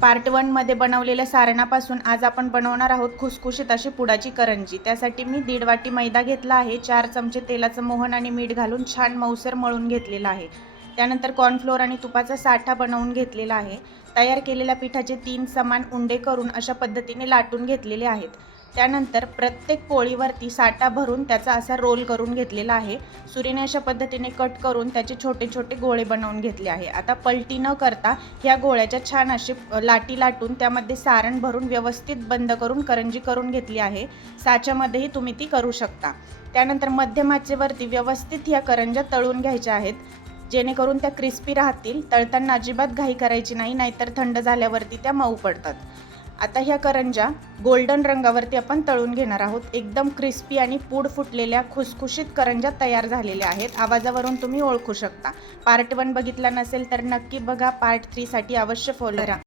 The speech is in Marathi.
पार्ट 1 मध्ये बनवलेल्या सारणापासून आज आपण बनवणार आहोत खुसखुशीत अशी पुडाची करंजी। त्यासाठी मी 1.5 वाटी मैदा घेतला आहे, 4 चमचे तेलाचं मोहन आणि मीठ घालून छान मऊसर मळून घेतलेला आहे। त्यानंतर कॉर्नफ्लोअर आणि तुपाचा साठा बनवून घेतलेला आहे। तयार केलेल्या पिठाचे 3 समान उंडे करून अशा पद्धतीने लाटून घेतलेले आहेत। त्यानंतर प्रत्येक पोळीवरती साठा भरून त्याचा असा रोल करून घेतलेला आहे। सुरीने अशा पद्धतीने कट करून त्याचे छोटे छोटे गोळे बनवून घेतले आहे। आता पलटी न करता ह्या गोळ्याच्या छान अशी लाटी लाटून त्यामध्ये सारण भरून व्यवस्थित बंद करून करंजी करून घेतली आहे। साच्यामध्येही तुम्ही ती करू शकता। त्यानंतर मध्यम आचेवरती व्यवस्थित ह्या करंज्या तळून घ्यायच्या आहेत, जेणेकरून त्या क्रिस्पी राहतील। तळताना अजिबात घाई करायची नाही, नाहीतर थंड झाल्यावरती त्या मऊ पडतात। आता ह्या करंज्या गोल्डन रंगावरती आपण तळून घेणार आहोत। एकदम क्रिस्पी आणि पूड फुटलेल्या खुसखुशीत करंज्या तयार झालेल्या आहेत। आवाजावरून तुम्ही ओळखू शकता। पार्ट 1 बघितला नसेल तर नक्की बघा। पार्ट 3 साठी अवश्य फॉलो करा।